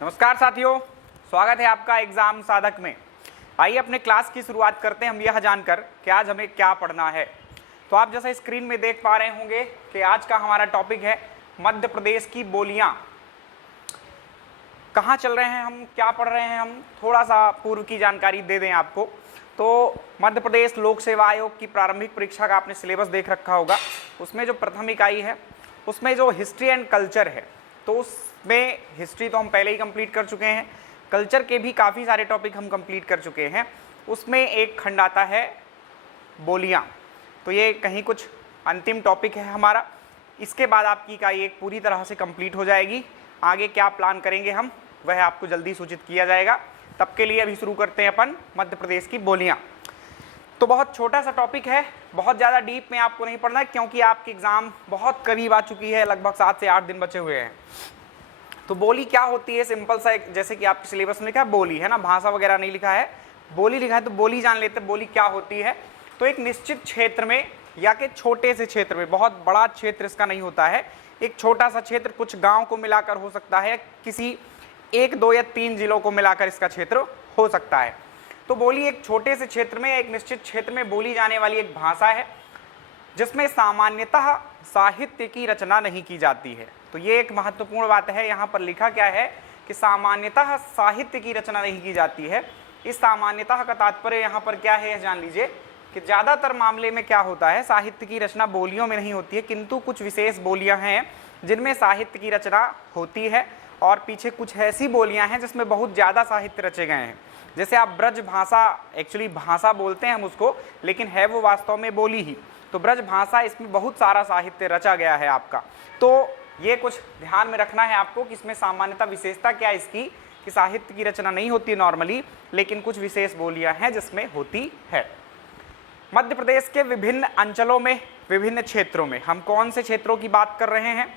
नमस्कार साथियों, स्वागत है आपका एग्जाम साधक में। आइए अपने क्लास की शुरुआत करते हैं हम यह जानकर कि आज हमें क्या पढ़ना है। तो आप जैसा स्क्रीन में देख पा रहे होंगे कि आज का हमारा टॉपिक है मध्य प्रदेश की बोलियां। कहाँ चल रहे हैं हम, क्या पढ़ रहे हैं हम, थोड़ा सा पूर्व की जानकारी दे दें आपको। तो मध्य प्रदेश लोक सेवा आयोग की प्रारंभिक परीक्षा का आपने सिलेबस देख रखा होगा। उसमें जो प्रथम इकाई है उसमें जो हिस्ट्री एंड कल्चर है, तो उसमें हिस्ट्री तो हम पहले ही कंप्लीट कर चुके हैं, कल्चर के भी काफ़ी सारे टॉपिक हम कंप्लीट कर चुके हैं। उसमें एक खंड आता है बोलियां, तो ये कहीं कुछ अंतिम टॉपिक है हमारा। इसके बाद आपकी इकाई एक पूरी तरह से कंप्लीट हो जाएगी। आगे क्या प्लान करेंगे हम, वह आपको जल्दी सूचित किया जाएगा। तब के लिए अभी शुरू करते हैं अपन मध्य प्रदेश की बोलियां। तो बहुत छोटा सा टॉपिक है, बहुत ज़्यादा डीप में आपको नहीं पढ़ना है, क्योंकि आपकी एग्ज़ाम बहुत करीब आ चुकी है, लगभग 7 से 8 दिन बचे हुए हैं। तो बोली क्या होती है, सिंपल सा, जैसे कि आपके सिलेबस में लिखा है बोली है ना, भाषा वगैरह नहीं लिखा है, बोली लिखा है, तो बोली जान लेते हैं बोली क्या होती है। तो एक निश्चित क्षेत्र में या कि छोटे से क्षेत्र में, बहुत बड़ा क्षेत्र इसका नहीं होता है, एक छोटा सा क्षेत्र, कुछ गाँव को मिलाकर हो सकता है, किसी 1, 2 या 3 जिलों को मिलाकर इसका क्षेत्र हो सकता है। तो बोली एक छोटे से क्षेत्र में, एक निश्चित क्षेत्र में बोली जाने वाली एक भाषा है जिसमें सामान्यतः साहित्य की रचना नहीं की जाती है। तो ये एक महत्वपूर्ण बात है। यहाँ पर लिखा क्या है कि सामान्यतः साहित्य की रचना नहीं की जाती है। इस सामान्यतः का तात्पर्य यहाँ पर क्या है, यह जान लीजिए कि ज़्यादातर मामले में क्या होता है, साहित्य की रचना बोलियों में नहीं होती है, किंतु कुछ विशेष बोलियाँ हैं जिनमें साहित्य की रचना होती है, और पीछे कुछ ऐसी बोलियाँ हैं जिसमें बहुत ज़्यादा साहित्य रचे गए हैं। जैसे आप ब्रज भाषा, एक्चुअली भाषा बोलते हैं हम उसको, लेकिन है वो वास्तव में बोली ही। तो ब्रज भाषा, इसमें बहुत सारा साहित्य रचा गया है आपका। तो ये कुछ ध्यान में रखना है आपको कि इसमें सामान्यतः विशेषता क्या है इसकी, कि साहित्य की रचना नहीं होती नॉर्मली, लेकिन कुछ विशेष बोलियां हैं जिसमें होती है। मध्य प्रदेश के विभिन्न अंचलों में, विभिन्न क्षेत्रों में, हम कौन से क्षेत्रों की बात कर रहे हैं,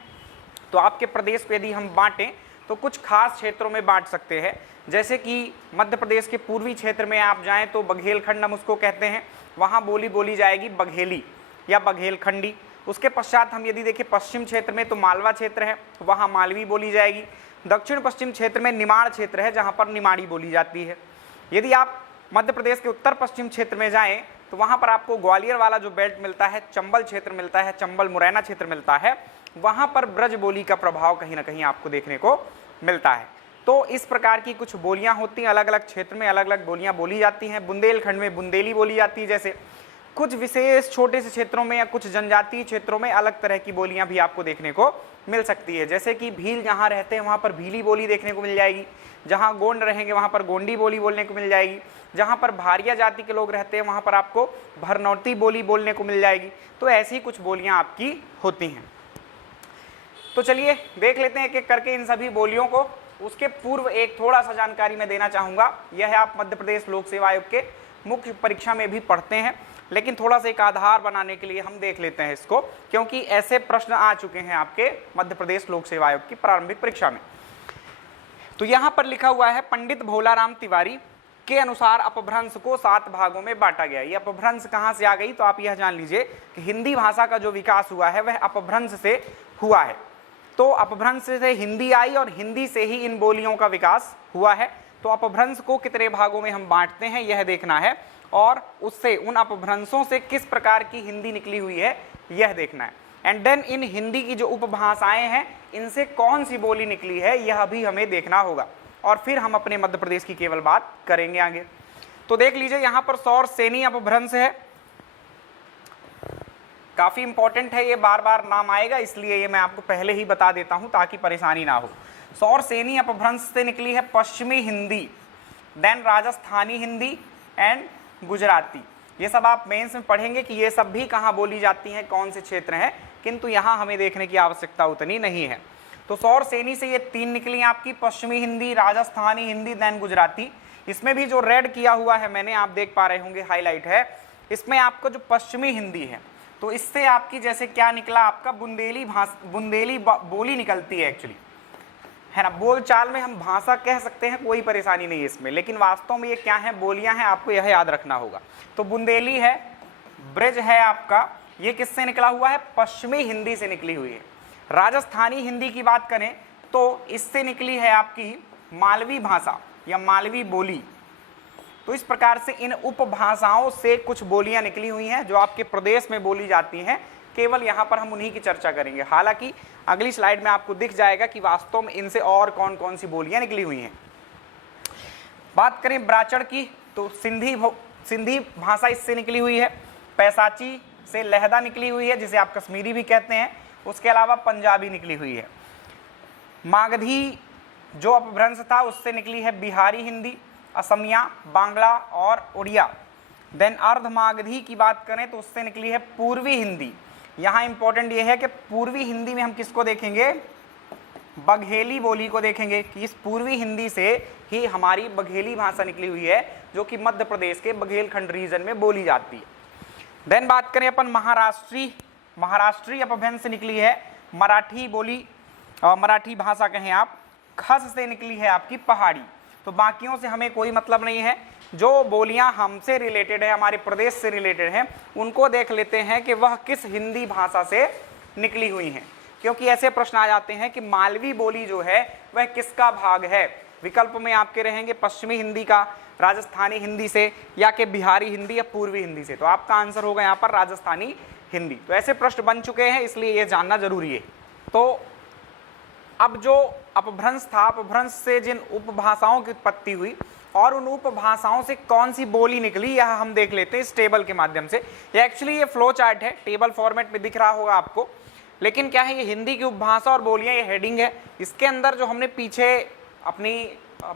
तो आपके प्रदेश को यदि हम बांटें तो कुछ खास क्षेत्रों में बांट सकते हैं। जैसे कि मध्य प्रदेश के पूर्वी क्षेत्र में आप जाएं तो बघेलखंड हम उसको कहते हैं, वहाँ बोली जाएगी बघेली या बघेलखंडी। उसके पश्चात हम यदि देखें पश्चिम क्षेत्र में, तो मालवा क्षेत्र है, वहाँ मालवी बोली जाएगी। दक्षिण पश्चिम क्षेत्र में निमाड़ क्षेत्र है, जहाँ पर निमाड़ी बोली जाती है। यदि आप मध्य प्रदेश के उत्तर पश्चिम क्षेत्र में जाएं तो वहाँ पर आपको ग्वालियर वाला जो बेल्ट मिलता है, चंबल क्षेत्र मिलता है, चंबल मुरैना क्षेत्र मिलता है, वहाँ पर ब्रज बोली का प्रभाव कहीं ना कहीं आपको देखने को मिलता है। तो इस प्रकार की कुछ बोलियां होती हैं, अलग अलग क्षेत्र में अलग अलग बोलियां बोली जाती हैं। बुंदेलखंड में बुंदेली बोली जाती है। जैसे कुछ विशेष छोटे से क्षेत्रों में या कुछ जनजातीय क्षेत्रों में अलग तरह की बोलियां भी आपको देखने को मिल सकती है। जैसे कि भील जहाँ रहते हैं वहाँ पर भीली बोली देखने को मिल जाएगी, जहाँ गोंड रहेंगे वहाँ पर गोंडी बोली बोलने को मिल जाएगी, जहाँ पर भारिया जाति के लोग रहते हैं वहाँ पर आपको भरनौती बोली बोलने को मिल जाएगी। तो ऐसी कुछ बोलियाँ आपकी होती हैं। तो चलिए देख लेते हैं एक एक करके इन सभी बोलियों को। उसके पूर्व एक थोड़ा सा जानकारी मैं देना चाहूँगा, यह है आप मध्य प्रदेश लोक सेवा आयोग के मुख्य परीक्षा में भी पढ़ते हैं, लेकिन थोड़ा सा एक आधार बनाने के लिए हम देख लेते हैं इसको, क्योंकि ऐसे प्रश्न आ चुके हैं आपके मध्य प्रदेश लोक सेवा आयोग की प्रारंभिक परीक्षा में। तो यहाँ पर लिखा हुआ है पंडित भोलाराम तिवारी के अनुसार अपभ्रंश को 7 भागों में बांटा गया। ये अपभ्रंश कहाँ से आ गई, तो आप यह जान लीजिए कि हिंदी भाषा का जो विकास हुआ है वह अपभ्रंश से हुआ है। तो अपभ्रंश से हिंदी आई और हिंदी से ही इन बोलियों का विकास हुआ है। तो अपभ्रंश को कितने भागों में हम बांटते हैं यह देखना है, और उससे उन अपभ्रंशों से किस प्रकार की हिंदी निकली हुई है यह देखना है। एंड देन इन हिंदी की जो उपभाषाएं हैं इनसे कौन सी बोली निकली है यह भी हमें देखना होगा, और फिर हम अपने मध्य प्रदेश की केवल बात करेंगे आगे। तो देख लीजिए यहाँ पर सौर सेनी अपभ्रंश है, काफ़ी इंपॉर्टेंट है, ये बार बार नाम आएगा, इसलिए ये मैं आपको पहले ही बता देता हूँ ताकि परेशानी ना हो। सौर सेनी अपभ्रंश से निकली है पश्चिमी हिंदी, देन राजस्थानी हिंदी एंड गुजराती। ये सब आप मेंस में पढ़ेंगे कि ये सब भी कहाँ बोली जाती हैं, कौन से क्षेत्र हैं, किंतु यहाँ हमें देखने की आवश्यकता उतनी नहीं है। तो सौर सेनी से ये 3 निकली आपकी, पश्चिमी हिंदी, राजस्थानी हिंदी, देन गुजराती। इसमें भी जो रेड किया हुआ है मैंने, आप देख पा रहे होंगे हाईलाइट है, इसमें आपको जो पश्चिमी हिंदी है, तो इससे आपकी जैसे क्या निकला, आपका बुंदेली बोली निकलती है एक्चुअली, है ना। बोल चाल में हम भाषा कह सकते हैं, कोई परेशानी नहीं है इसमें, लेकिन वास्तव में ये क्या है, बोलियां हैं, आपको यह याद रखना होगा। तो बुंदेली है, ब्रज है आपका, ये किससे निकला हुआ है, पश्चिमी हिंदी से निकली हुई है। राजस्थानी हिंदी की बात करें तो इससे निकली है आपकी मालवी भाषा या मालवी बोली। तो इस प्रकार से इन उपभाषाओं से कुछ बोलियां निकली हुई हैं जो आपके प्रदेश में बोली जाती हैं। केवल यहाँ पर हम उन्हीं की चर्चा करेंगे, हालांकि अगली स्लाइड में आपको दिख जाएगा कि वास्तव में इनसे और कौन कौन सी बोलियां निकली हुई हैं। बात करें ब्राचड़ की तो सिंधी भाषा इससे निकली हुई है। पैसाची से लहदा निकली हुई है जिसे आप कश्मीरी भी कहते हैं। उसके अलावा पंजाबी निकली हुई है। मागधी जो अपभ्रंश था उससे निकली है बिहारी हिंदी, असमिया, बांग्ला और उड़िया। देन अर्धमागधी की बात करें तो उससे निकली है पूर्वी हिंदी। यहाँ इंपॉर्टेंट ये है कि पूर्वी हिंदी में हम किसको देखेंगे, बघेली बोली को देखेंगे कि इस पूर्वी हिंदी से ही हमारी बघेली भाषा निकली हुई है जो कि मध्य प्रदेश के बघेलखंड रीजन में बोली जाती है। देन बात करें अपन महाराष्ट्री अपभ्रंश से निकली है मराठी बोली, मराठी भाषा कहें आप। खस से निकली है आपकी पहाड़ी। तो बाकियों से हमें कोई मतलब नहीं है, जो बोलियां हमसे रिलेटेड है, हमारे प्रदेश से रिलेटेड हैं, उनको देख लेते हैं कि वह किस हिंदी भाषा से निकली हुई हैं, क्योंकि ऐसे प्रश्न आ जाते हैं कि मालवी बोली जो है वह किसका भाग है। विकल्प में आपके रहेंगे पश्चिमी हिंदी का, राजस्थानी हिंदी से, या कि बिहारी हिंदी या पूर्वी हिंदी से। तो आपका आंसर होगा यहाँ पर राजस्थानी हिंदी। तो ऐसे प्रश्न बन चुके हैं, इसलिए ये जानना जरूरी है। तो अब जो अपभ्रंश था, अपभ्रंश से जिन उपभाषाओं की उत्पत्ति हुई और उन उपभाषाओं से कौन सी बोली निकली, यह हम देख लेते हैं इस टेबल के माध्यम से। ये एक्चुअली ये फ्लो चार्ट है, टेबल फॉर्मेट में दिख रहा होगा आपको, लेकिन क्या है, ये हिंदी की उपभाषा और बोलियां, ये हेडिंग है। इसके अंदर जो हमने पीछे अपनी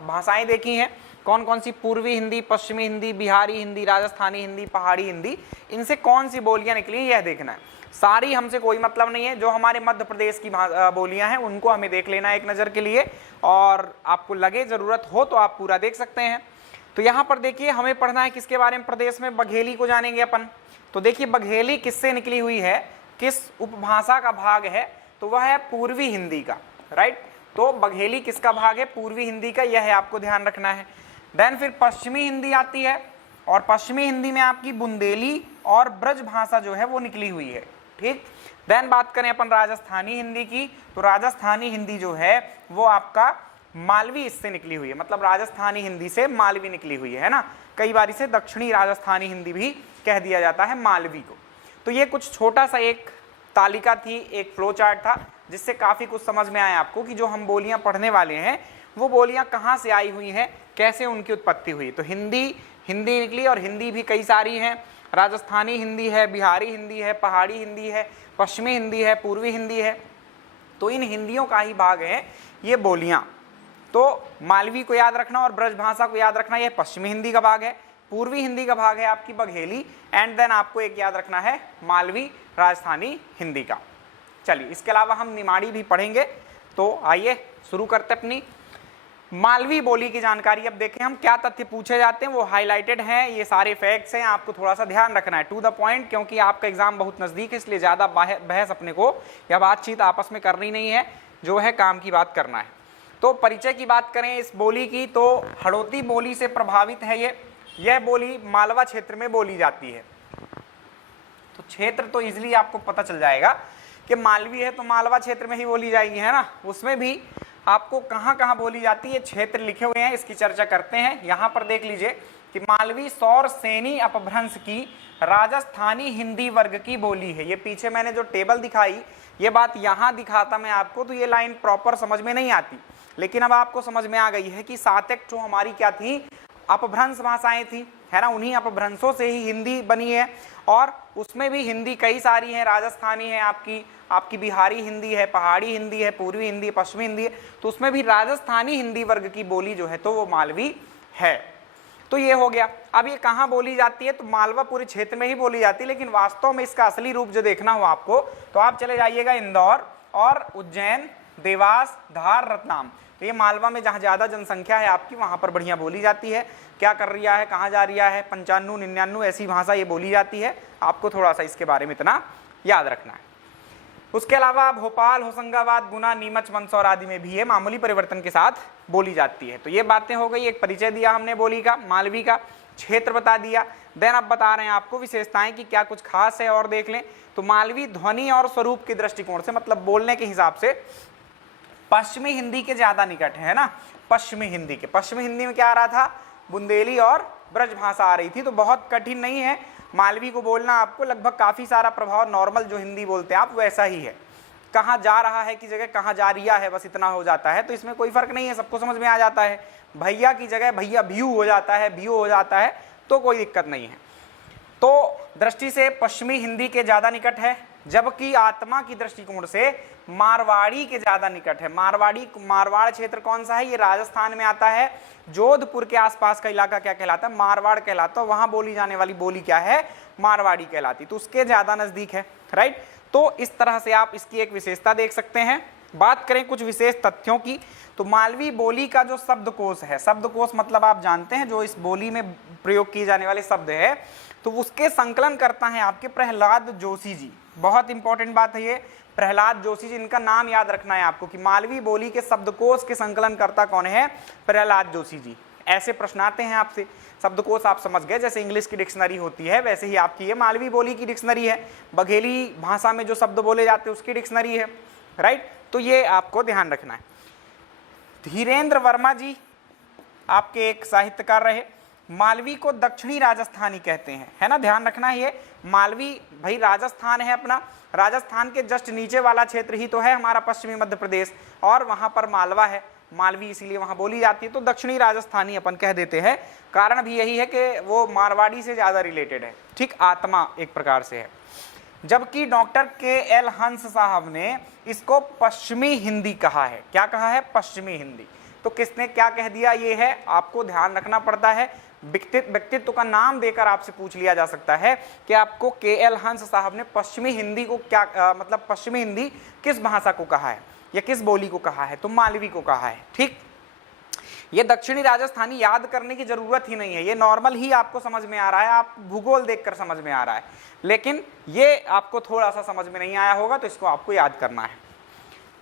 भाषाएं देखी हैं, कौन कौन सी, पूर्वी हिंदी, पश्चिमी हिंदी, बिहारी हिंदी, राजस्थानी हिंदी, पहाड़ी हिंदी, इनसे कौन सी बोलियां निकली यह देखना है। सारी हमसे कोई मतलब नहीं है, जो हमारे मध्य प्रदेश की बोलियां हैं उनको हमें देख लेना है एक नज़र के लिए, और आपको लगे ज़रूरत हो तो आप पूरा देख सकते हैं। तो यहाँ पर देखिए हमें पढ़ना है किसके बारे में, प्रदेश में बघेली को जानेंगे अपन। तो देखिए बघेली किससे निकली हुई है, किस उपभाषा का भाग है, तो वह है पूर्वी हिंदी का, राइट। तो बघेली किसका भाग है, पूर्वी हिंदी का, यह है आपको ध्यान रखना है। देन फिर पश्चिमी हिंदी आती है, और पश्चिमी हिंदी में आपकी बुंदेली और ब्रज भाषा जो है वो निकली हुई है, ठीक। देन बात करें अपन राजस्थानी हिंदी की, तो राजस्थानी हिंदी जो है वो आपका मालवी इससे निकली हुई है, मतलब राजस्थानी हिंदी से मालवी निकली हुई है ना। कई बार इसे दक्षिणी राजस्थानी हिंदी भी कह दिया जाता है, मालवी को। तो ये कुछ छोटा सा एक तालिका थी, एक फ्लो चार्ट था, जिससे काफ़ी कुछ समझ में आया आपको कि जो हम बोलियां पढ़ने वाले हैं वो बोलियां कहाँ से आई हुई हैं, कैसे उनकी उत्पत्ति हुई। तो हिंदी निकली, और हिंदी भी कई सारी हैं, राजस्थानी हिंदी है, बिहारी हिंदी है, पहाड़ी हिंदी है, पश्चिमी हिंदी है, पूर्वी हिंदी है। तो इन हिंदियों का ही भाग है ये बोलियां। तो मालवी को याद रखना और ब्रज भाषा को याद रखना, यह पश्चिमी हिंदी का भाग है। पूर्वी हिंदी का भाग है आपकी बघेली, एंड देन आपको एक याद रखना है मालवी राजस्थानी हिंदी का। चलिए, इसके अलावा हम निमाड़ी भी पढ़ेंगे। तो आइए शुरू करते अपनी मालवी बोली की जानकारी। अब देखें हम क्या तथ्य पूछे जाते हैं, वो हाईलाइटेड हैं, ये सारे फैक्ट्स हैं, आपको थोड़ा सा ध्यान रखना है, टू द पॉइंट, क्योंकि आपका एग्जाम बहुत नजदीक है, इसलिए ज्यादा बहस अपने को या बातचीत आपस में करनी नहीं है, जो है काम की बात करना है। तो परिचय की बात करें इस बोली की, तो हड़ौती बोली से प्रभावित है यह बोली मालवा क्षेत्र में बोली जाती है। तो क्षेत्र तो इजिली आपको पता चल जाएगा कि मालवी है तो मालवा क्षेत्र में ही बोली जाएगी, है ना। उसमें भी आपको कहाँ कहाँ बोली जाती है क्षेत्र लिखे हुए हैं, इसकी चर्चा करते हैं। यहाँ पर देख लीजिए कि मालवी सौर सेनी अपभ्रंश की राजस्थानी हिंदी वर्ग की बोली है। ये पीछे मैंने जो टेबल दिखाई, ये बात यहाँ दिखाता मैं आपको तो ये लाइन प्रॉपर समझ में नहीं आती, लेकिन अब आपको समझ में आ गई है कि 7 जो हमारी क्या थी, अपभ्रंश भाषाएं थी, है ना। उन्हीं अपभ्रंशों से ही हिंदी बनी है, और उसमें भी हिंदी कई सारी है, राजस्थानी है, आपकी बिहारी हिंदी है, पहाड़ी हिंदी है, पूर्वी हिंदी है, पश्चिमी हिंदी है। तो उसमें भी राजस्थानी हिंदी वर्ग की बोली जो है तो वो मालवी है। तो ये हो गया। अब ये कहाँ बोली जाती है, तो मालवा पूरे क्षेत्र में ही बोली जाती है, लेकिन वास्तव में इसका असली रूप जो देखना हो आपको, तो आप चले जाइएगा इंदौर और उज्जैन, देवास, धार, रतलाम। तो ये मालवा में जहाँ ज़्यादा जनसंख्या है आपकी, वहाँ पर बढ़िया बोली जाती है। क्या कर रिया है, कहाँ जा रिया है, 95, 99 ऐसी भाषा ये बोली जाती है। आपको थोड़ा सा इसके बारे में इतना याद रखना है। उसके अलावा भोपाल, होशंगाबाद, गुना, नीमच, मंदसौर आदि में भी ये मामूली परिवर्तन के साथ बोली जाती है। तो ये बातें हो गई, एक परिचय दिया हमने बोली का, मालवी का, क्षेत्र बता दिया। देन अब बता रहे हैं आपको विशेषताएं कि क्या कुछ खास है, और देख लें। तो मालवी ध्वनि और स्वरूप के दृष्टिकोण से, मतलब बोलने के हिसाब से पश्चिमी हिंदी के ज्यादा निकट है ना, पश्चिमी हिंदी के। पश्चिमी हिंदी में क्या आ रहा था, बुंदेली और ब्रज भाषा आ रही थी, तो बहुत कठिन नहीं है मालवी को बोलना आपको, लगभग काफी सारा प्रभाव नॉर्मल जो हिंदी बोलते हैं आप वैसा ही है। कहाँ जा रहा है की जगह कहाँ जा रिया है, बस इतना हो जाता है, तो इसमें कोई फर्क नहीं है, सबको समझ में आ जाता है। भैया की जगह भैया भ्यू हो जाता है, भ्यू हो जाता है, तो कोई दिक्कत नहीं है। तो दृष्टि से पश्चिमी हिंदी के ज्यादा निकट है, जबकि आत्मा की दृष्टिकोण से मारवाड़ी के ज्यादा निकट है। मारवाड़ क्षेत्र कौन सा है, ये राजस्थान में आता है। जोधपुर के आसपास का इलाका क्या कहलाता है, मारवाड़ कहलाता है। वहां बोली जाने वाली बोली क्या है, मारवाड़ी कहलाती, तो उसके ज्यादा नजदीक है, राइट। तो इस तरह से आप इसकी एक विशेषता देख सकते हैं। बात करें कुछ विशेष तथ्यों की, तो मालवी बोली का जो शब्दकोश है, शब्दकोश मतलब आप जानते हैं जो इस बोली में प्रयोग किए जाने वाले शब्द है, तो उसके संकलन करता है आपके प्रहलाद जोशी जी। बहुत इंपॉर्टेंट बात है ये, प्रहलाद जोशी जी, इनका नाम याद रखना है आपको कि मालवी बोली के शब्दकोश के संकलन करता कौन है, प्रहलाद जोशी जी। ऐसे प्रश्न आते हैं आपसे, शब्दकोश आप समझ गए, जैसे इंग्लिश की डिक्शनरी होती है वैसे ही आपकी ये मालवी बोली की डिक्शनरी है, बघेली भाषा में जो शब्द बोले जाते हैं उसकी डिक्शनरी है, राइट। तो ये आपको ध्यान रखना है। धीरेन्द्र वर्मा जी आपके एक साहित्यकार रहे, मालवी को दक्षिणी राजस्थानी कहते हैं, है ना, ध्यान रखना है। ये मालवी भाई राजस्थान है अपना, राजस्थान के जस्ट नीचे वाला क्षेत्र ही तो है हमारा पश्चिमी मध्य प्रदेश, और वहां पर मालवा है, मालवी इसीलिए वहां बोली जाती है, तो दक्षिणी राजस्थानी अपन कह देते हैं। कारण भी यही है कि वो मारवाड़ी से ज्यादा रिलेटेड है, ठीक, आत्मा एक प्रकार से है। जबकि डॉक्टर के.एल. हंस साहब ने इसको पश्चिमी हिंदी कहा है। क्या कहा है, पश्चिमी हिंदी। तो किसने क्या कह दिया, ये है, आपको ध्यान रखना पड़ता है। व्यक्तित्व का नाम देकर आपसे पूछ लिया जा सकता है कि आपको के.एल. हंस साहब ने पश्चिमी हिंदी को क्या मतलब पश्चिमी हिंदी किस भाषा को कहा है या किस बोली को कहा है, तो मालवी को कहा है, ठीक। ये दक्षिणी राजस्थानी याद करने की जरूरत ही नहीं है, ये नॉर्मल ही आपको समझ में आ रहा है, आप भूगोल देखकर समझ में आ रहा है, लेकिन ये आपको थोड़ा सा समझ में नहीं आया होगा, तो इसको आपको याद करना है।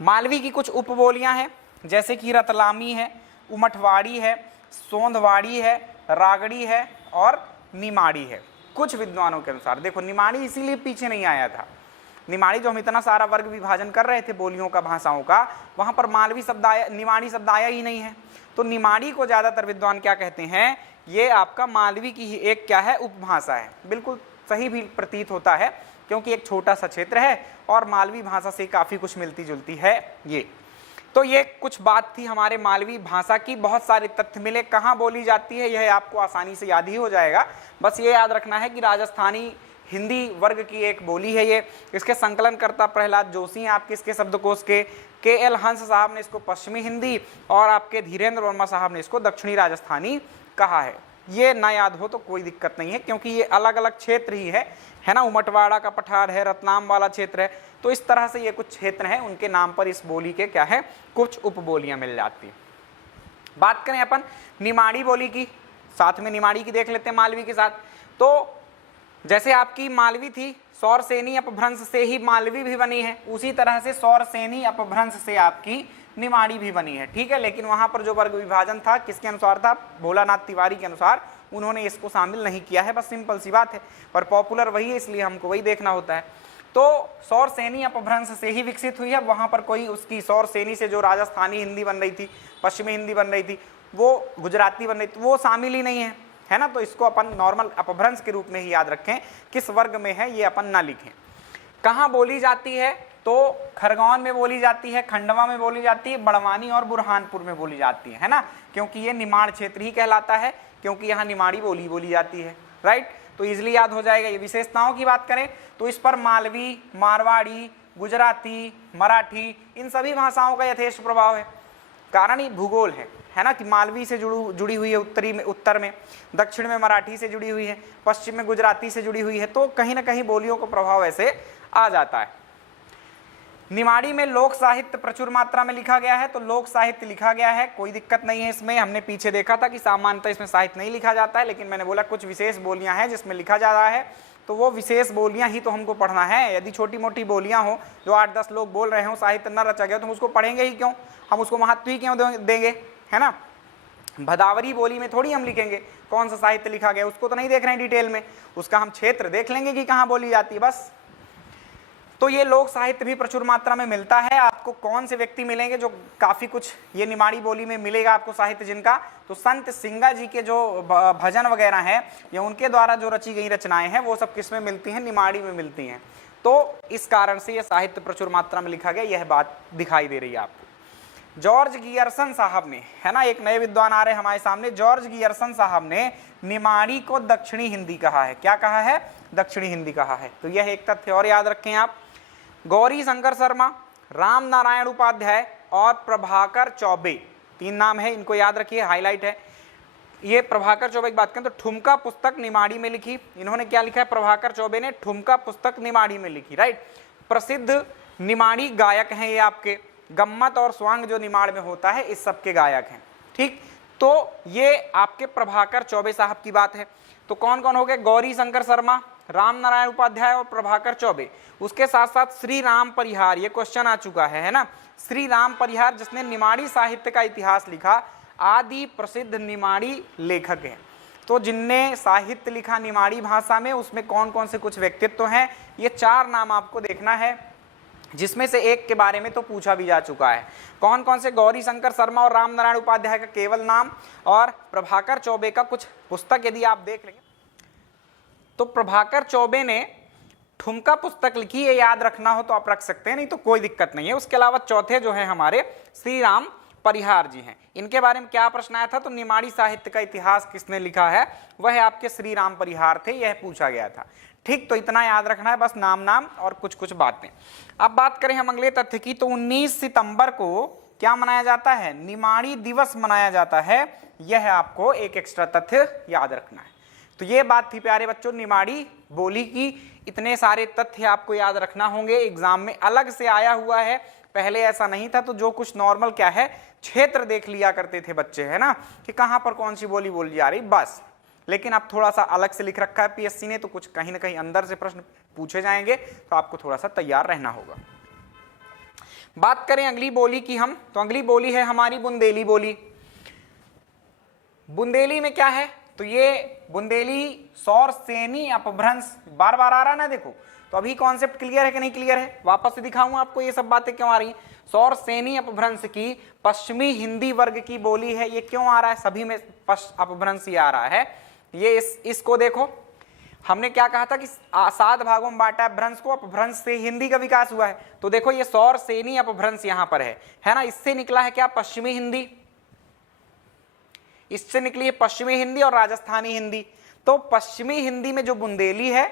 मालवी की कुछ उपबोलियां हैं, जैसे कि रतलामी है, उमठवाड़ी है, सोंधवाड़ी है, रागड़ी है और निमाड़ी है। कुछ विद्वानों के अनुसार, देखो निमाड़ी इसीलिए पीछे नहीं आया था, निमाड़ी जो हम इतना सारा वर्ग विभाजन कर रहे थे बोलियों का, भाषाओं का, वहां पर मालवी शब्द आया, निमाड़ी शब्द आया ही नहीं है। तो निमाड़ी को ज्यादातर विद्वान क्या कहते हैं, ये आपका मालवी की ही एक क्या है, उपभाषा है। बिल्कुल सही भी प्रतीत होता है, क्योंकि एक छोटा सा क्षेत्र है और मालवी भाषा से काफी कुछ मिलती जुलती है ये। तो ये कुछ बात थी हमारे मालवी भाषा की, बहुत सारे तथ्य मिले, कहाँ बोली जाती है यह आपको आसानी से याद ही हो जाएगा। बस ये याद रखना है कि राजस्थानी हिंदी वर्ग की एक बोली है ये, इसके संकलनकर्ता प्रहलाद जोशी हैं आपके इसके शब्दकोश के.एल. हंस साहब ने इसको पश्चिमी हिंदी और आपके धीरेन्द्र वर्मा साहब ने इसको दक्षिणी राजस्थानी कहा है। ये ना याद हो तो कोई दिक्कत नहीं है, क्योंकि ये अलग अलग क्षेत्र ही है ना, उमटवाड़ा का पठार है, रतलाम वाला क्षेत्र है, तो इस तरह से ये कुछ क्षेत्र हैं, उनके नाम पर इस बोली के क्या है, कुछ उपबोलियां मिल जाती है। बात करें अपन निमाड़ी बोली की, साथ में निमाड़ी की देख लेते हैं मालवी के साथ। तो जैसे आपकी मालवी थी, सौरसेनी अपभ्रंश से ही मालवी भी बनी है, उसी तरह से सौरसेनी अपभ्रंश से आपकी निमाड़ी भी बनी है, ठीक है। लेकिन वहां पर जो वर्ग विभाजन था किसके अनुसार था, भोलानाथ तिवारी के अनुसार, उन्होंने इसको शामिल नहीं किया है, बस सिंपल सी बात है, पर पॉपुलर वही है इसलिए हमको वही देखना होता है। तो सौरसेनी अपभ्रंश से ही विकसित हुई है, वहां पर कोई उसकी सौरसेनी से जो राजस्थानी हिंदी बन रही थी, पश्चिमी हिंदी बन रही थी, वो गुजराती बन रही थी, वो शामिल ही नहीं है ना। तो इसको अपन नॉर्मल अपभ्रंश के रूप में ही याद रखें, किस वर्ग में है ये अपन ना लिखें। कहाँ बोली जाती है, तो खरगोन में बोली जाती है, खंडवा में बोली जाती है, बड़वानी और बुरहानपुर में बोली जाती है ना, क्योंकि ये निमाड़ क्षेत्र ही कहलाता है, क्योंकि यहाँ निमाड़ी बोली जाती है, राइट। तो इजिली याद हो जाएगा। ये विशेषताओं की बात करें तो इस पर मालवी, मारवाड़ी, गुजराती, मराठी, इन सभी भाषाओं का यथेष्ट प्रभाव है। कारण ही भूगोल है ना, कि मालवी से जुड़ी हुई है उत्तर में, दक्षिण में मराठी से जुड़ी हुई है, पश्चिम में गुजराती से जुड़ी हुई है, तो कहीं ना कहीं बोलियों का प्रभाव ऐसे आ जाता है। निमाड़ी में लोक साहित्य प्रचुर मात्रा में लिखा गया है, तो लोक साहित्य लिखा गया है, कोई दिक्कत नहीं है इसमें। हमने पीछे देखा था कि सामान्यतः इसमें साहित्य नहीं लिखा जाता है, लेकिन मैंने बोला कुछ विशेष बोलियां हैं जिसमें लिखा जा रहा है, तो वो विशेष बोलियां ही तो हमको पढ़ना है। यदि छोटी मोटी बोलियां हो जो 8-10 लोग बोल रहे हो, साहित्य न रचा गया, तो हम उसको पढ़ेंगे ही क्यों, हम उसको महत्व ही क्यों देंगे, है ना। भदावरी बोली में थोड़ी हम लिखेंगे कौन सा साहित्य लिखा गया, उसको तो नहीं देख रहे हैं डिटेल में, उसका हम क्षेत्र देख लेंगे कि कहाँ बोली जाती है बस। तो ये लोक साहित्य भी प्रचुर मात्रा में मिलता है आपको आपको कौन से व्यक्ति मिलेंगे जो काफी कुछ ये निमाड़ी बोली में मिलेगा आपको साहित्य जिनका, तो संत सिंगा जी के जो भजन वगैरह हैं या उनके द्वारा जो रची गई रचनाएं हैं वो सब किस में मिलती हैं, निमाड़ी में मिलती हैं। तो इस कारण से यह साहित्य प्रचुर मात्रा में लिखा गया, यह बात दिखाई दे रही है आपको। जॉर्ज गियर्सन साहब ने, है ना, एक नए विद्वान आ रहे हैं हमारे सामने, जॉर्ज गियर्सन साहब ने निमाड़ी को दक्षिणी हिंदी कहा है। क्या कहा है? दक्षिणी हिंदी कहा है। तो यह एक तथ्य और याद रखें आप। गौरी शंकर शर्मा, राम नारायण उपाध्याय और प्रभाकर चौबे, 3 नाम है, इनको याद रखिए, हाईलाइट है। ये प्रभाकर चौबे की बात करें तो ठुमका पुस्तक निमाड़ी में लिखी, इन्होंने क्या लिखा है? प्रभाकर चौबे ने ठुमका पुस्तक निमाड़ी में लिखी, राइट। प्रसिद्ध निमाड़ी गायक हैं ये आपके, गम्मत और स्वांग जो निमाड़ में होता है इस सब के गायक हैं, ठीक। तो ये आपके प्रभाकर चौबे साहब की बात है। तो कौन कौन हो गए? गौरी शंकर शर्मा, राम नारायण उपाध्याय और प्रभाकर चौबे। उसके साथ साथ श्री राम परिहार, ये क्वेश्चन आ चुका है ना, श्री राम परिहार जिसने निमाड़ी साहित्य का इतिहास लिखा, आदि प्रसिद्ध निमाड़ी लेखक हैं। तो जिनने साहित्य लिखा निमाड़ी भाषा में उसमें कौन कौन से कुछ व्यक्तित्व हैं, ये 4 नाम आपको देखना है, जिसमें से एक के बारे में तो पूछा भी जा चुका है। कौन कौन से? गौरी शंकर शर्मा और राम नारायण उपाध्याय का केवल नाम और प्रभाकर चौबे का कुछ पुस्तक यदि आप देख लेंगे तो प्रभाकर चौबे ने ठुमका पुस्तक लिखी है, याद रखना हो तो आप रख सकते हैं, नहीं तो कोई दिक्कत नहीं है। उसके अलावा चौथे जो है हमारे श्री राम परिहार जी हैं। इनके बारे में क्या प्रश्न आया था? तो निमाड़ी साहित्य का इतिहास किसने लिखा है, वह आपके श्री राम परिहार थे, यह पूछा गया था, ठीक। तो इतना याद रखना है बस, नाम नाम और कुछ कुछ बातें। अब बात करें हम अगले तथ्य की, तो 19 सितंबर को क्या मनाया जाता है? निमाड़ी दिवस मनाया जाता है। यह आपको एक एक्स्ट्रा तथ्य याद रखना है। तो ये बात थी प्यारे बच्चों निमाड़ी बोली की। इतने सारे तथ्य आपको याद रखना होंगे, एग्जाम में अलग से आया हुआ है, पहले ऐसा नहीं था। तो जो कुछ नॉर्मल क्या है, क्षेत्र देख लिया करते थे बच्चे, है ना, कि कहां पर कौन सी बोली बोली जा रही, बस। लेकिन अब थोड़ा सा अलग से लिख रखा है पीएससी ने, तो कुछ कहीं ना कहीं अंदर से प्रश्न पूछे जाएंगे, तो आपको थोड़ा सा तैयार रहना होगा। बात करें अगली बोली की हम, तो अगली बोली है हमारी बुंदेली बोली। बुंदेली में क्या है? तो ये बुंदेली सौर सेनी अपभ्रंश, बार बार आ रहा ना, देखो। तो अभी कॉन्सेप्ट क्लियर है कि नहीं क्लियर है? वापस से दिखाऊं आपको ये सब बातें क्यों आ रही हैं। सौर सेनी अपभ्रंश की पश्चिमी हिंदी वर्ग की बोली है। ये क्यों आ रहा है? सभी में अपभ्रंश ही आ रहा है। ये इसको देखो, हमने क्या कहा था कि 7 भागों में बांटा भ्रंश को, अपभ्रंश से हिंदी का विकास हुआ है। तो देखो ये सौर सेनी अपभ्रंश यहां पर है ना, इससे निकला है क्या? पश्चिमी हिंदी, इससे निकली है पश्चिमी हिंदी और राजस्थानी हिंदी। तो पश्चिमी हिंदी में जो बुंदेली है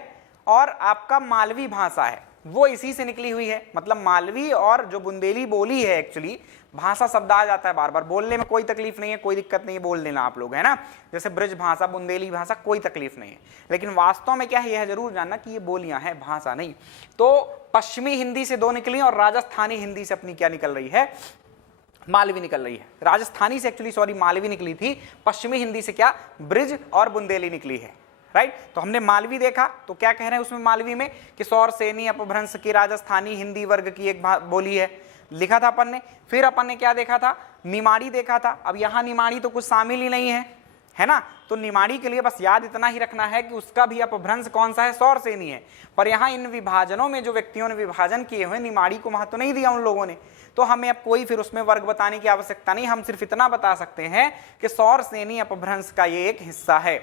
और आपका मालवी भाषा है वो इसी से निकली हुई है। मतलब मालवी और जो बुंदेली बोली है, एक्चुअली भाषा शब्द आ जाता है बार बार, बोलने में कोई तकलीफ नहीं है, कोई दिक्कत नहीं है, बोल लेना आप लोग, है ना। जैसे ब्रज भाषा, बुंदेली भाषा, कोई तकलीफ नहीं है। लेकिन वास्तव में क्या है, यह जरूर जानना कि ये बोलियां हैं, भाषा नहीं। तो पश्चिमी हिंदी से 2 निकली और राजस्थानी हिंदी से अपनी क्या निकल रही है? मालवी निकल रही है। राजस्थानी से एक्चुअली सॉरी मालवी निकली थी, पश्चिमी हिंदी से क्या? ब्रिज और बुंदेली निकली है, राइट। तो हमने मालवी देखा, तो क्या कह रहे हैं उसमें मालवी में कि सौर सेनी अपभ्रंश की राजस्थानी हिंदी वर्ग की एक बोली है, लिखा था अपन ने। फिर अपन ने क्या देखा था? निमाड़ी देखा था। अब यहाँ निमाड़ी तो कुछ शामिल ही नहीं है ना। तो निमाड़ी के लिए बस याद इतना ही रखना है कि उसका भी अपभ्रंश कौन सा है? सौर सेनी है। पर यहाँ इन विभाजनों में जो व्यक्तियों ने विभाजन किए हुए, निमाड़ी को महत्व नहीं दिया उन लोगों ने। तो हमें अब कोई फिर उसमें वर्ग बताने की आवश्यकता नहीं, हम सिर्फ इतना बता सकते हैं कि सौर सेनी अपभ्रंश का ये एक हिस्सा है।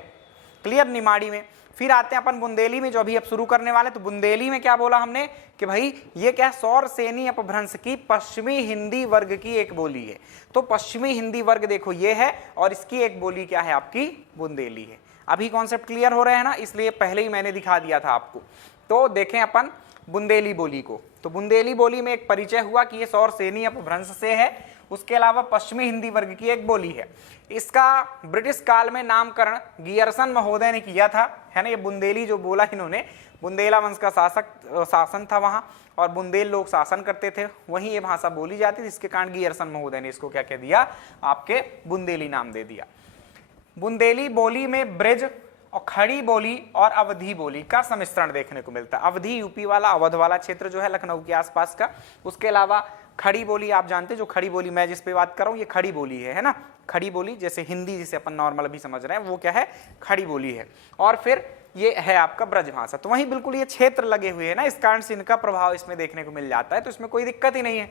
क्लियर? निमाड़ी में। फिर आते हैं अपन बुंदेली में, जो अभी अब शुरू करने वाले। तो बुंदेली में क्या बोला हमने कि भाई ये क्या? सौर सेनी अपभ्रंश की पश्चिमी हिंदी वर्ग की एक बोली है। तो पश्चिमी हिंदी वर्ग देखो ये है, और इसकी एक बोली क्या है? आपकी बुंदेली है। अभी कॉन्सेप्ट क्लियर हो रहे हैं ना, इसलिए पहले ही मैंने दिखा दिया था आपको। तो देखें अपन बुंदेली बोली को, तो बुंदेली बोली में एक परिचय हुआ कि ये सौर सेनी अपभ्रंश से है। उसके अलावा पश्चिमी हिंदी वर्ग की एक बोली है। इसका ब्रिटिश काल में नामकरण गियर्सन महोदय ने किया था, है ना। ये बुंदेली जो बोला इन्होंने, बुंदेला वंश का शासन था वहाँ, और बुंदेल लोग शासन करते थे, वहीं ये भाषा बोली जाती थी। इसके कारण गियर्सन महोदय ने इसको क्या कह दिया? आपके बुंदेली नाम दे दिया। बुंदेली बोली में ब्रिज और खड़ी बोली और अवधी बोली का सम्मिश्रण देखने को मिलता है। अवधी यूपी वाला, अवध वाला क्षेत्र जो है लखनऊ के आसपास का। उसके अलावा खड़ी बोली आप जानते हैं, जो खड़ी बोली मैं जिस पे बात कर रहा हूँ ये खड़ी बोली है ना। खड़ी बोली जैसे हिंदी जिसे अपन नॉर्मल अभी समझ रहे हैं, वो क्या है? खड़ी बोली है। और फिर ये है आपका ब्रज भाषा। तो वहीं बिल्कुल ये क्षेत्र लगे हुए हैं ना, इस कारण से इनका प्रभाव इसमें देखने को मिल जाता है, तो इसमें कोई दिक्कत ही नहीं है।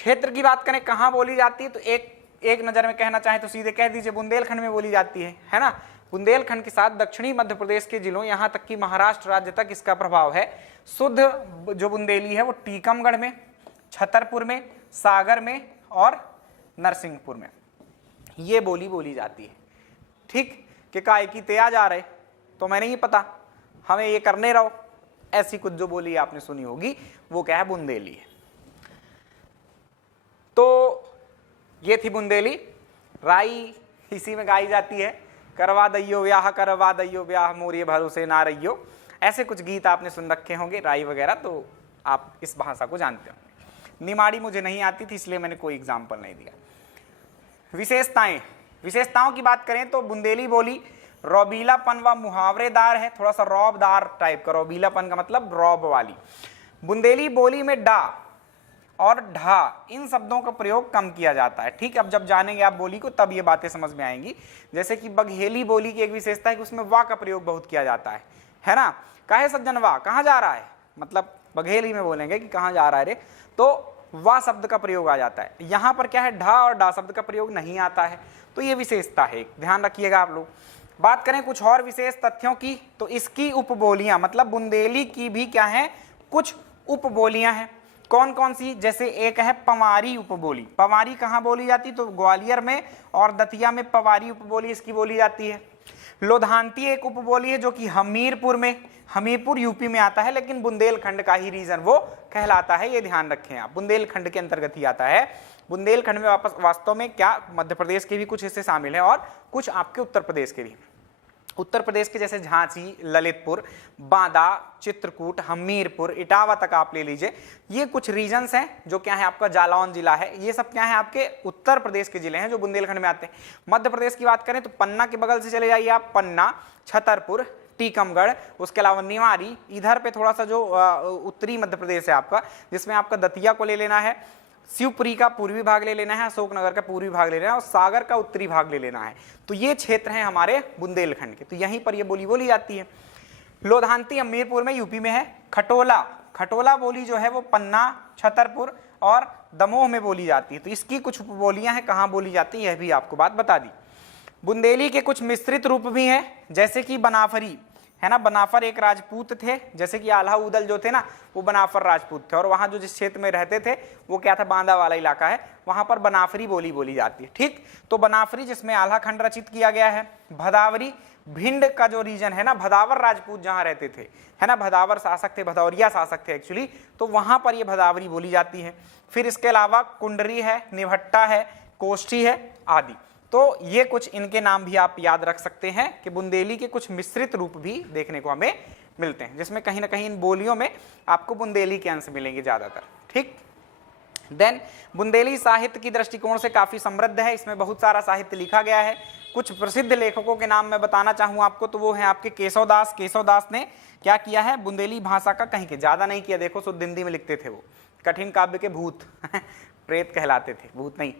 क्षेत्र की बात करें कहाँ बोली जाती है, तो एक नजर में कहना चाहे तो सीधे कह दीजिए बुंदेलखंड में बोली जाती है ना। बुंदेलखंड के साथ दक्षिणी मध्य प्रदेश के जिलों यहां तक कि महाराष्ट्र राज्य तक इसका प्रभाव है। शुद्ध जो बुंदेली है वो टीकमगढ़ में, छतरपुर में, सागर में और नरसिंहपुर में ये बोली बोली जाती है। ठीक कि काय की ते आ जा रहे तो मैं नहीं पता, हमें ये करने रहो, ऐसी कुछ जो बोली आपने सुनी होगी वो क्या है, बुंदेली है। तो ये थी बुंदेली। राई इसी में गाई जाती है, करवा दैयो ब्याह मोरिये भरोसे ना रहियो, ऐसे कुछ गीत आपने सुन रखे होंगे राई वगैरह, तो आप इस भाषा को जानते होंगे। निमाड़ी मुझे नहीं आती थी इसलिए मैंने कोई एग्जाम्पल नहीं दिया। विशेषताओं की बात करें तो बुंदेली बोली रौबीलापन व मुहावरेदार है, थोड़ा सा रौबदार टाइप का, रौबीलापन का मतलब रौब वाली। बुंदेली बोली में डा और ढा इन शब्दों का प्रयोग कम किया जाता है। ठीक, अब जब जानेंगे आप बोली को तब ये बातें समझ में आएंगी। जैसे कि बघेली बोली की एक विशेषता है कि उसमें वाह का प्रयोग बहुत किया जाता है ना। काहे सज्जन वाह, कहाँ जा रहा है, मतलब बघेली में बोलेंगे कि कहाँ जा रहा है रे, तो वाह शब्द का प्रयोग आ जाता है। यहाँ पर क्या है, ढा और डा शब्द का प्रयोग नहीं आता है, तो ये विशेषता है, ध्यान रखिएगा आप लोग। बात करें कुछ और विशेष तथ्यों की, तो इसकी उपबोलियां मतलब बुंदेली की भी क्या है, कुछ उपबोलियां हैं। कौन कौन सी, जैसे एक है पवारी उपबोली। पवारी कहाँ बोली जाती, तो ग्वालियर में और दतिया में पवारी उपबोली इसकी बोली जाती है। लोधांती एक उपबोली है जो कि हमीरपुर में, हमीरपुर यूपी में आता है, लेकिन बुंदेलखंड का ही रीजन वो कहलाता है, ये ध्यान रखें आप, बुंदेलखंड के अंतर्गत ही आता है। बुंदेलखंड में वास्तव में क्या मध्य प्रदेश के भी कुछ हिस्से शामिल हैं और कुछ आपके उत्तर प्रदेश के भी। उत्तर प्रदेश के जैसे झांसी, ललितपुर, बांदा, चित्रकूट, हमीरपुर, इटावा तक आप ले लीजिए, ये कुछ रीजन्स हैं जो क्या है आपका जालौन जिला है, ये सब क्या है आपके उत्तर प्रदेश के जिले हैं जो बुंदेलखंड में आते हैं। मध्य प्रदेश की बात करें तो पन्ना के बगल से चले जाइए आप, पन्ना, छतरपुर, टीकमगढ़, उसके अलावा निवाड़ी, इधर पे थोड़ा सा जो उत्तरी मध्य प्रदेश है आपका, जिसमें आपका दतिया को ले लेना है, शिवपुरी का पूर्वी भाग ले लेना है, अशोकनगर का पूर्वी भाग ले लेना है और सागर का उत्तरी भाग ले लेना है। तो ये क्षेत्र हैं हमारे बुंदेलखंड के, तो यहीं पर ये बोली बोली जाती है। लोधांती हमीरपुर में यूपी में है। खटोला बोली जो है वो पन्ना, छतरपुर और दमोह में बोली जाती है, तो इसकी कुछ उपबोलियां हैं, कहाँ बोली जाती है यह भी आपको बात बता दी। बुंदेली के कुछ मिश्रित रूप भी हैं, जैसे कि बनाफरी है ना, बनाफर एक राजपूत थे, जैसे कि आल्हा उदल जो थे ना वो बनाफर राजपूत थे, और वहाँ जो जिस क्षेत्र में रहते थे वो क्या था, बांदा वाला इलाका है, वहाँ पर बनाफरी बोली बोली जाती है। ठीक, तो बनाफरी जिसमें आल्हा खंड रचित किया गया है। भदावरी भिंड का जो रीजन है ना, भदावर राजपूत जहाँ रहते थे है ना, भदावर शासक थे, भदौरिया शासक थे एक्चुअली, तो वहाँ पर ये भदावरी बोली जाती है। फिर इसके अलावा कुंडरी है, निभट्टा है, कोष्ठी है आदि। तो ये कुछ इनके नाम भी आप याद रख सकते हैं कि बुंदेली के कुछ मिश्रित रूप भी देखने को हमें मिलते हैं, जिसमें कहीं ना कहीं इन बोलियों में आपको बुंदेली के अंश मिलेंगे ज़्यादातर। ठीक, देन बुंदेली साहित्य की दृष्टिकोण से काफ़ी समृद्ध है, इसमें बहुत सारा साहित्य लिखा गया है। कुछ प्रसिद्ध लेखकों के नाम मैं बताना चाहूँ आपको, तो वो है आपके केशवदास। केशवदास ने क्या किया है, बुंदेली भाषा का कहीं के ज़्यादा नहीं किया, देखो शुद्ध हिंदी में लिखते थे वो, कठिन काव्य के भूत प्रेत कहलाते थे, भूत नहीं,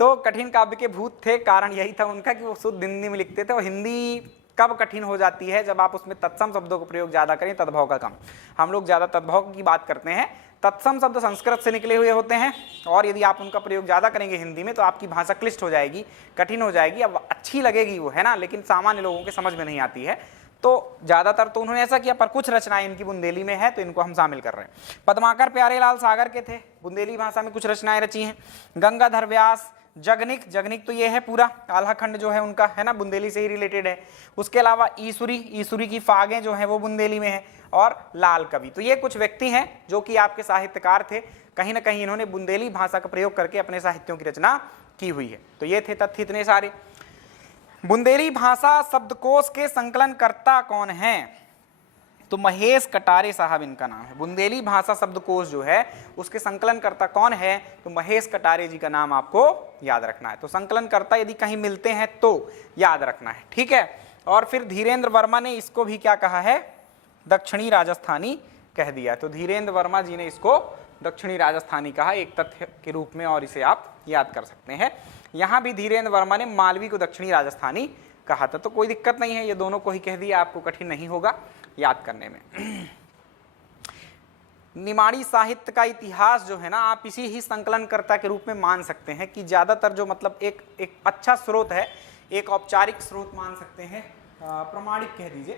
तो कठिन काव्य के भूत थे। कारण यही था उनका कि वो शुद्ध हिंदी में लिखते थे, और हिंदी कब कठिन हो जाती है, जब आप उसमें तत्सम शब्दों का प्रयोग ज़्यादा करें, तद्भव का कम। हम लोग ज़्यादा तद्भव की बात करते हैं, तत्सम शब्द संस्कृत से निकले हुए होते हैं, और यदि आप उनका प्रयोग ज़्यादा करेंगे हिंदी में तो आपकी भाषा क्लिष्ट हो जाएगी, कठिन हो जाएगी। अब अच्छी लगेगी वो है ना, लेकिन सामान्य लोगों के समझ में नहीं आती है, तो ज़्यादातर तो उन्होंने ऐसा किया, पर कुछ रचनाएं इनकी बुंदेली में है तो इनको हम शामिल कर रहे हैं। पद्माकर प्यारेलाल सागर के थे, बुंदेली भाषा में कुछ रचनाएं रची हैं। गंगाधर व्यास, जगनिक तो ये है पूरा आल्हा खंड जो है उनका है ना, बुंदेली से ही रिलेटेड है। उसके अलावा ईसुरी की फागें जो है वो बुंदेली में है, और लाल कवि। तो ये कुछ व्यक्ति हैं जो कि आपके साहित्यकार थे, कहीं ना कहीं इन्होंने बुंदेली भाषा का प्रयोग करके अपने साहित्यों की रचना की हुई है। तो ये थे तथ्य इतने सारे। बुंदेली भाषा शब्दकोश के संकलनकर्ता कौन हैं, तो महेश कटारे साहब इनका नाम है। बुंदेली भाषा शब्दकोश जो है उसके संकलनकर्ता कौन है, तो महेश कटारे जी का नाम आपको याद रखना है। तो संकलनकर्ता यदि कहीं मिलते हैं तो याद रखना है, ठीक है। और फिर धीरेन्द्र वर्मा ने इसको भी क्या कहा है, दक्षिणी राजस्थानी कह दिया। तो धीरेन्द्र वर्मा जी ने इसको दक्षिणी राजस्थानी कहा एक तथ्य के रूप में, और इसे आप याद कर सकते हैं। यहाँ भी धीरेन्द्र वर्मा ने मालवी को दक्षिणी राजस्थानी कहा था, तो कोई दिक्कत नहीं है, ये दोनों को ही कह दिया, आपको कठिन नहीं होगा याद करने में। निमाड़ी साहित्य का इतिहास जो है ना, आप इसी ही संकलनकर्ता के रूप में मान सकते हैं कि ज़्यादातर जो मतलब एक अच्छा स्रोत है, एक औपचारिक स्रोत मान सकते हैं, प्रमाणिक कह दीजिए,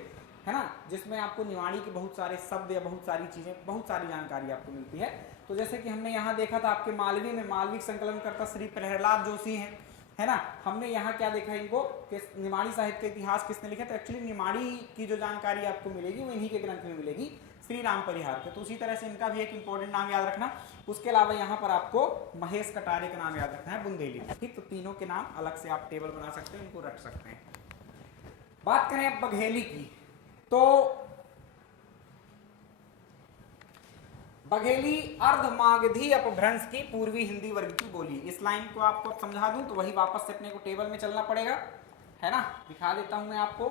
है ना, जिसमें आपको निमाड़ी के बहुत सारे शब्द या बहुत सारी चीज़ें, बहुत सारी जानकारी आपको मिलती है। तो जैसे कि हमने यहाँ देखा था आपके मालवी में, मालवी संकलनकर्ता श्री प्रहलाद जोशी हैं, है ना। हमने यहाँ क्या देखा इनको कि निमाड़ी साहित्य का इतिहास किसने लिखा, तो एक्चुअली निमाड़ी की जो जानकारी आपको मिलेगी वो इन्हीं के ग्रंथ में मिलेगी, श्री राम परिहार के। तो उसी तरह से इनका भी एक इंपॉर्टेंट नाम याद रखना। उसके अलावा यहाँ पर आपको महेश कटारे का नाम याद रखना है बुंदेली में, ठीक। तो तीनों के नाम अलग से आप टेबल बना सकते हैं, इनको रख सकते हैं। बात करें अब बघेली की, तो बघेली अर्धमागधी अपभ्रंश की पूर्वी हिंदी वर्ग की बोली। इस लाइन को आपको समझा दूं तो वही वापस से अपने को टेबल में चलना पड़ेगा, है ना। दिखा देता हूं मैं आपको।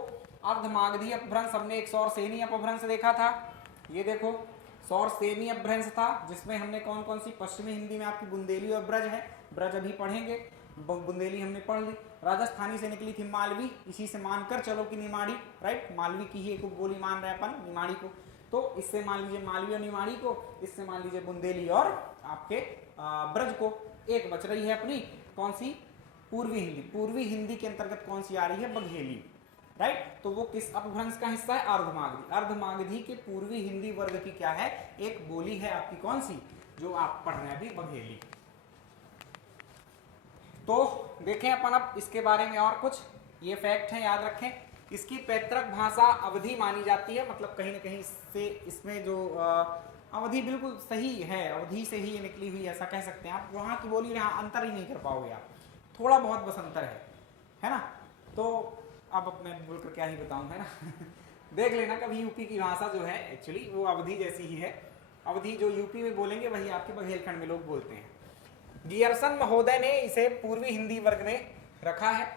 अर्धमागधी अपभ्रंश हमने एक सौरसेनी अपभ्रंश देखा था, ये देखो सौरसेनी अपभ्रंश था, जिसमें हमने कौन कौन सी, पश्चिमी हिंदी में आपकी बुंदेली और ब्रज है, ब्रज अभी पढ़ेंगे, बुंदेली हमने पढ़ ली। राजस्थानी से निकली थी मालवी, इसी से मानकर चलो कि निमाड़ी, राइट, मालवी की ही एक उपबोली मान रहे अपन निमाड़ी को, तो इससे मान लीजिए मालवी और निमाड़ी को, इससे मान लीजिए बुंदेली और आपके ब्रज को। एक बच रही है अपनी कौन सी, पूर्वी हिंदी। पूर्वी हिंदी के अंतर्गत कौन सी आ रही है, बघेली, राइट। तो वो किस अपभ्रंश का हिस्सा है, अर्धमागधी। अर्धमागधी के पूर्वी हिंदी वर्ग की क्या है, एक बोली है आपकी, कौन सी, जो आप पढ़ रहे हैं अभी, बघेली। तो देखें अपन अब इसके बारे में और कुछ, ये फैक्ट है, याद रखें। इसकी पैतृक भाषा अवधी मानी जाती है, मतलब कहीं ना कहीं से इसमें जो अवधी बिल्कुल सही है, अवधी से ही ये निकली हुई, ऐसा कह सकते हैं आप। वहाँ की बोली यहाँ अंतर ही नहीं कर पाओगे आप, थोड़ा बहुत बस अंतर है ना। तो अब मैं बोलकर क्या ही बताऊँ, है ना। देख लेना कभी, यूपी की भाषा जो है एक्चुअली वो अवधी जैसी ही है। अवधी जो यूपी में बोलेंगे वही आपके बघेलखंड में लोग बोलते हैं। गियरसन महोदय ने इसे पूर्वी हिंदी वर्ग में रखा है।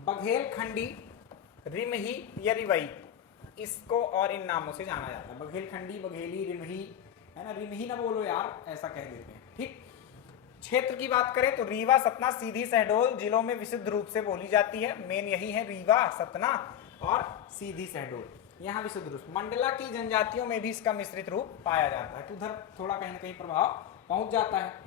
बघेलखंडी, रिमही या रिवई, इसको और इन नामों से जाना जाता है। बघेलखंडी, बघेली, रिमही, है ना। रिमही ना बोलो यार, ऐसा कह देते हैं, ठीक। क्षेत्र की बात करें तो रीवा, सतना, सीधी, शहडोल जिलों में विशुद्ध रूप से बोली जाती है। मेन यही है, रीवा, सतना और सीधी, शहडोल, यहाँ विशुद्ध रूप। मंडला की जनजातियों में भी इसका मिश्रित रूप पाया जाता है, तो उधर थोड़ा कहीं ना कहीं प्रभाव पहुंच जाता है।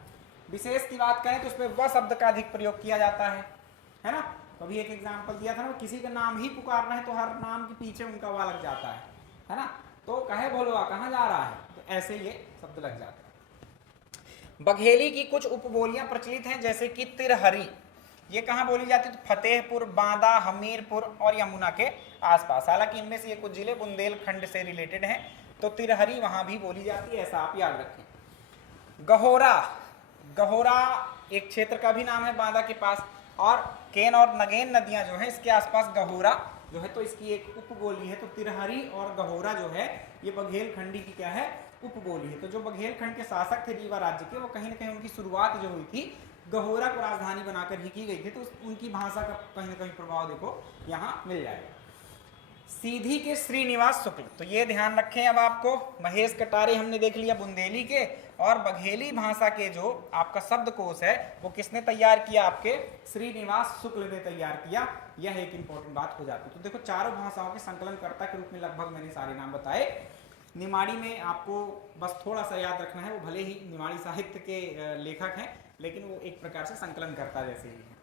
विशेष की बात करें तो उसमें व शब्द का अधिक प्रयोग किया जाता है ना। अभी एक एग्जाम्पल दिया था ना, किसी का नाम ही पुकारना है तो हर नाम के पीछे उनका वा लग जाता है ना। तो कहे बोलवा, कहाँ जा रहा है, तो ऐसे ये शब्द लग जाता है। बघेली की कुछ उपबोलियां प्रचलित हैं, जैसे कि तिरहरी, ये कहाँ बोली जाती है, तो फतेहपुर, बांदा, हमीरपुर और यमुना के आसपास। हालांकि इनमें से ये कुछ जिले बुंदेलखंड से रिलेटेड हैं, तो तिरहरी वहां भी बोली जाती है, ऐसा आप याद रखें। गहोरा, गहोरा एक क्षेत्र का भी नाम है बांदा के पास, और केन और नगेन नदियां जो है इसके आसपास गहोरा जो है, तो इसकी एक उपबोली है। तो तिरहरी और गहोरा जो है ये बघेलखंडी की क्या है, उपबोली है। तो जो बघेलखंड के शासक थे रीवा राज्य के, वो कहीं ना कहीं उनकी शुरुआत जो हुई थी गहोरा को राजधानी बनाकर ही की गई थी, तो उनकी भाषा का कहीं ना कहीं प्रभाव देखो यहाँ मिल जाएगा। सीधी के श्रीनिवास शुक्ल, तो ये ध्यान रखें। अब आपको महेश कटारे हमने देख लिया बुंदेली के, और बघेली भाषा के जो आपका शब्दकोश है वो किसने तैयार किया, आपके श्रीनिवास शुक्ल ने तैयार किया। यह एक इंपॉर्टेंट बात हो जाती है। तो देखो चारों भाषाओं के संकलनकर्ता के रूप में लगभग मैंने सारे नाम बताए। निमाड़ी में आपको बस थोड़ा सा याद रखना है, वो भले ही निमाड़ी साहित्य के लेखक हैं, लेकिन वो एक प्रकार से संकलनकर्ता जैसे ही है।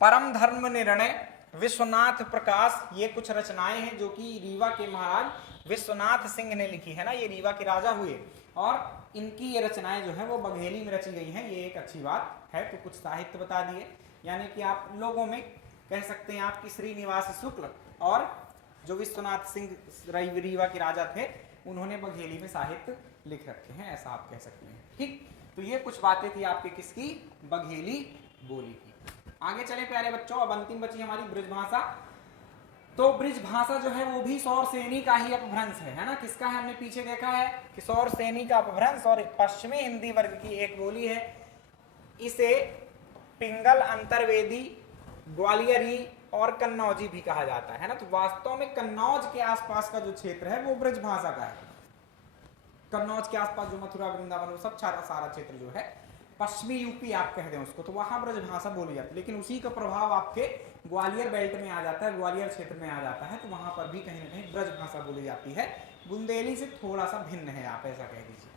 परम धर्म निर्णय, विश्वनाथ प्रकाश, ये कुछ रचनाएं हैं जो कि रीवा के महाराज विश्वनाथ सिंह ने लिखी है ना। ये रीवा के राजा हुए और इनकी ये रचनाएं जो है वो बघेली में रची गई हैं, ये एक अच्छी बात है। तो कुछ साहित्य बता दिए, यानी कि आप लोगों में कह सकते हैं आपकी श्रीनिवास शुक्ल और जो विश्वनाथ सिंह रीवा के राजा थे, उन्होंने बघेली में साहित्य लिख रखे हैं, ऐसा आप कह सकते हैं, ठीक। तो ये कुछ बातें थी आपके किसकी, बघेली बोली की। आगे चले प्यारे बच्चों, अब अंतिम बची हमारी ब्रज भाषा। तो ब्रज भाषा जो है वो भी सौरसेनी का ही अपभ्रंश है ना। किसका है, हमने पीछे देखा है कि सौरसेनी का अपभ्रंश और पश्चिमी हिंदी वर्ग की एक बोली है। इसे पिंगल, अंतर्वेदी, ग्वालियरी और कन्नौजी भी कहा जाता है ना। तो वास्तव में कन्नौज के आसपास का जो क्षेत्र है वो ब्रज भाषा का है। कन्नौज के आसपास जो मथुरा, वृंदावन, वो सब सारा क्षेत्र जो है पश्चिमी यूपी आप कह दें उसको, तो वहां ब्रज भाषा बोली जाती है। लेकिन उसी का प्रभाव आपके ग्वालियर बेल्ट में आ जाता है, ग्वालियर क्षेत्र में आ जाता है, तो वहां पर भी कहीं ना कहीं ब्रज भाषा बोली जाती है। बुंदेली से थोड़ा सा भिन्न है, आप ऐसा कह दीजिए।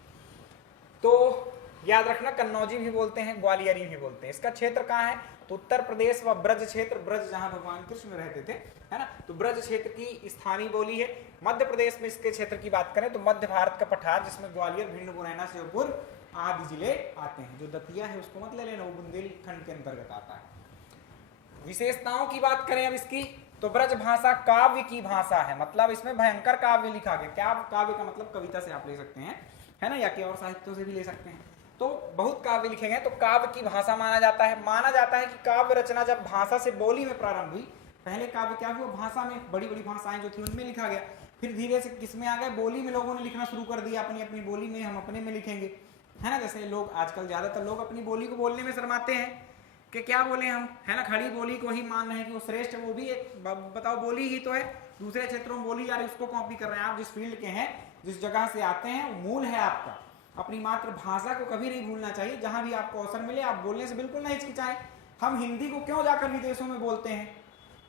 तो याद रखना, कन्नौजी भी बोलते हैं, ग्वालियरी भी बोलते हैं। इसका क्षेत्र कहाँ है, तो उत्तर प्रदेश व ब्रज क्षेत्र, ब्रज जहां भगवान कृष्ण रहते थे, है ना, तो ब्रज क्षेत्र की स्थानीय बोली है। मध्य प्रदेश में इसके क्षेत्र की बात करें तो मध्य भारत का पठार, जिसमें ग्वालियर, भिंड, मुरैना, श्योपुर आदि जिले आते हैं। जो दतिया है उसको मत ले लेना, वो बुंदेलखंड के अंतर्गत आता है। विशेषताओं की बात करें अब इसकी, तो ब्रज भाषा काव्य की भाषा है, मतलब इसमें भयंकर काव्य लिखा गया। क्या काव्य का मतलब कविता से आप ले सकते हैं, है ना, या कि और साहित्यों से भी ले सकते हैं। तो बहुत काव्य लिखे गए, तो काव्य की भाषा माना जाता है। माना जाता है कि काव्य रचना जब भाषा से बोली में प्रारंभ हुई, पहले काव्य क्या हुआ, भाषा में, बड़ी बड़ी भाषाएं जो थी उनमें लिखा गया, फिर धीरे से किसमें आ गए, बोली में लोगों ने लिखना शुरू कर दिया, अपनी अपनी बोली में, हम अपने में लिखेंगे, है ना। जैसे लोग आजकल ज्यादातर लोग अपनी बोली को बोलने में शर्माते हैं कि क्या बोले हम, है ना, खड़ी बोली को ही मान रहे हैं कि वो श्रेष्ठ है, वो भी एक बताओ बोली ही तो है। दूसरे क्षेत्रों में बोली जा रही, उसको कॉपी कर रहे हैं। आप जिस फील्ड के हैं, जिस जगह से आते हैं, वो मूल है आपका। अपनी मातृभाषा को कभी नहीं भूलना चाहिए। जहां भी आपको अवसर मिले आप बोलने से बिल्कुल नहीं हिचकिचाएं। हम हिंदी को क्यों जाकर विदेशों में बोलते हैं,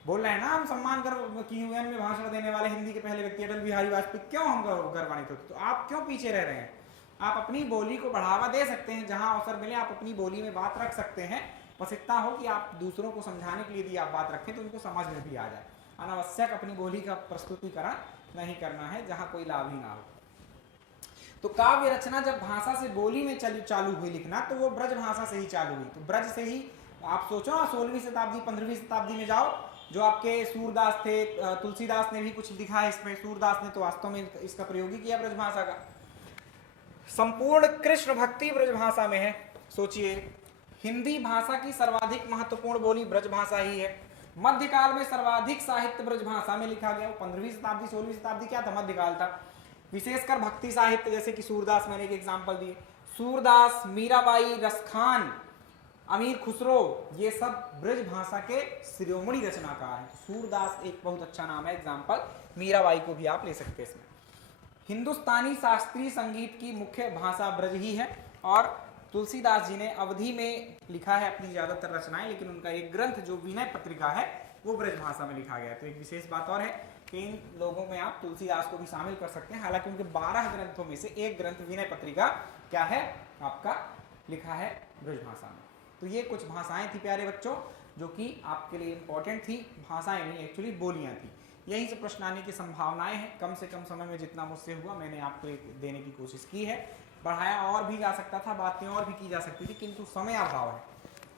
बोल रहे हैं ना, हम सम्मान कर कि यूएन में भाषण देने वाले हिंदी के पहले व्यक्ति अटल बिहारी वाजपेयी, क्यों हम गौरवान्वित होते, तो आप क्यों पीछे रह रहे हैं। आप अपनी बोली को बढ़ावा दे सकते हैं, जहां अवसर मिले आप अपनी बोली में बात रख सकते हैं। बस इतना हो कि आप दूसरों को समझाने के लिए यदि आप बात रखें तो उनको समझ में भी आ जाए। अनावश्यक अपनी बोली का प्रस्तुतिकरण नहीं करना है जहां कोई लाभ ही ना हो। तो काव्य रचना जब भाषा से बोली में चालू हुई लिखना, तो वो ब्रज भाषा से ही चालू हुई। तो ब्रज से ही आप सोचो ना, 16वीं शताब्दी 15वीं शताब्दी में जाओ, जो आपके सूरदास थे, तुलसीदास ने भी कुछ लिखा है इसमें। सूरदास ने तो वास्तव में इसका प्रयोग ही किया ब्रज भाषा का। संपूर्ण कृष्ण भक्ति ब्रज भाषा में है। सोचिए, हिंदी भाषा की सर्वाधिक महत्वपूर्ण बोली ब्रज भाषा ही है। मध्यकाल में सर्वाधिक साहित्य ब्रज भाषा में लिखा गया। 15वीं शताब्दी 16वीं शताब्दी क्या था, मध्यकाल था। विशेषकर भक्ति साहित्य, जैसे कि सूरदास, मैंने एक एग्जांपल दिए, सूरदास, मीराबाई, रसखान, अमीर खुसरो, ये सब ब्रज भाषा के शिरोमणि रचनाकार हैं। सूरदास एक बहुत अच्छा नाम है एग्जाम्पल, मीराबाई को भी आप ले सकते हैं इसमें। हिंदुस्तानी शास्त्रीय संगीत की मुख्य भाषा ब्रज ही है। और तुलसीदास जी ने अवधि में लिखा है अपनी ज्यादातर रचनाएं, लेकिन उनका एक ग्रंथ जो विनय पत्रिका है वो ब्रज भाषा में लिखा गया है। तो एक विशेष बात और है कि इन लोगों में आप तुलसीदास को भी शामिल कर सकते हैं। हालांकि उनके 12 ग्रंथों में से एक ग्रंथ विनय पत्रिका क्या है आपका, लिखा है ब्रज भाषा में। तो ये कुछ भाषाएं थी प्यारे बच्चों, जो कि आपके लिए इंपॉर्टेंट थी। भाषाएं नहीं, एक्चुअली बोलियां थी। यहीं से प्रश्न आने की संभावनाएं हैं। कम से कम समय में जितना मुझसे हुआ मैंने आपको एक देने की कोशिश की है। बढ़ाया और भी जा सकता था, बातें और भी की जा सकती थी, किंतु समय अभाव है।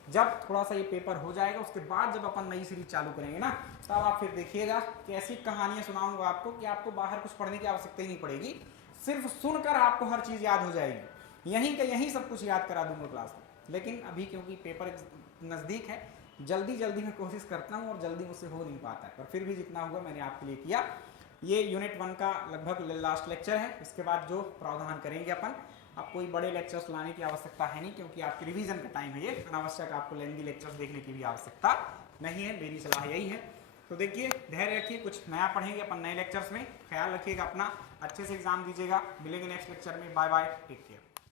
जब थोड़ा सा ये पेपर हो जाएगा, उसके बाद जब अपन नई सीरीज चालू करेंगे ना, तब आप फिर देखिएगा कि ऐसी कहानियां सुनाऊंगा आपको कि आपको बाहर कुछ पढ़ने की आवश्यकता ही नहीं पड़ेगी। सिर्फ सुनकर आपको हर चीज़ याद हो जाएगी। यहीं का यहीं सब कुछ याद करा दूंगा क्लास में। लेकिन अभी क्योंकि पेपर नज़दीक है, जल्दी मैं कोशिश करता हूँ और जल्दी मुझसे हो नहीं पाता है, पर फिर भी जितना हुआ मैंने आपके लिए किया। ये यूनिट 1 का लगभग लास्ट लेक्चर है। इसके बाद जो प्रावधान करेंगे अपन, अब कोई बड़े लेक्चर्स लाने की आवश्यकता है नहीं, क्योंकि आपके रिवीजन का टाइम है ये। अनावश्यक आपको लेंदी लेक्चर्स देखने की भी आवश्यकता नहीं है, मेरी सलाह यही है। तो देखिए, धैर्य रखिए, कुछ नया पढ़ेंगे अपन नए लेक्चर्स में। ख्याल रखिएगा अपना, अच्छे से एग्जाम दीजिएगा। मिलेंगे नेक्स्ट लेक्चर में। Bye bye, take care.